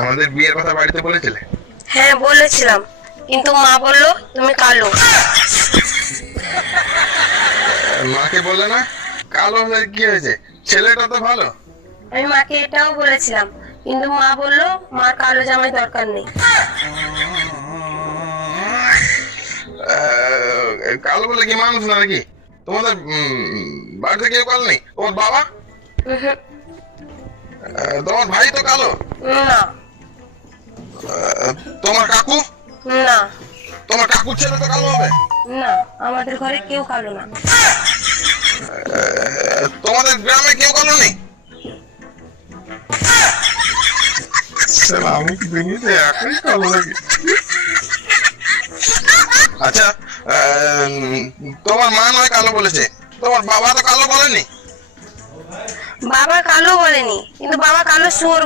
আমাদের বিয়ের কথা বাড়িতে বলেছিলে? হ্যাঁ বলেছিলাম, কিন্তু মা বললো তুমি কালো। মাকে বললে না? কালো হলে কি হয়েছে, ছেলেটা তো ভালো। আমি মাকে এটাও বলেছিলাম, কিন্তু মা বললো মার কালো জামাই দরকার নেই। কালো বলে কি মানুষ না নাকি? তোমাদের বাড়িতে কেউ কালো নেই? তোমার বাবা? উহুম, তোমার ভাই তো কালো? না তোমার কাকু? না তোমার কাকুর ছেলে তো কালো হবে? না, আমাদের ঘরে কেউ কালো না। তোমাদের গ্রামে কেউ কালো নেই? আমি কি দুনিয়াতে একাই কালো নাকি? আচ্ছা, তোমার মা নয় কালো বলেছে, তোমার বাবা তো কালো বলেনি? বাবা কালো বলেনি, কিন্তু বাবা কালো শুয়োর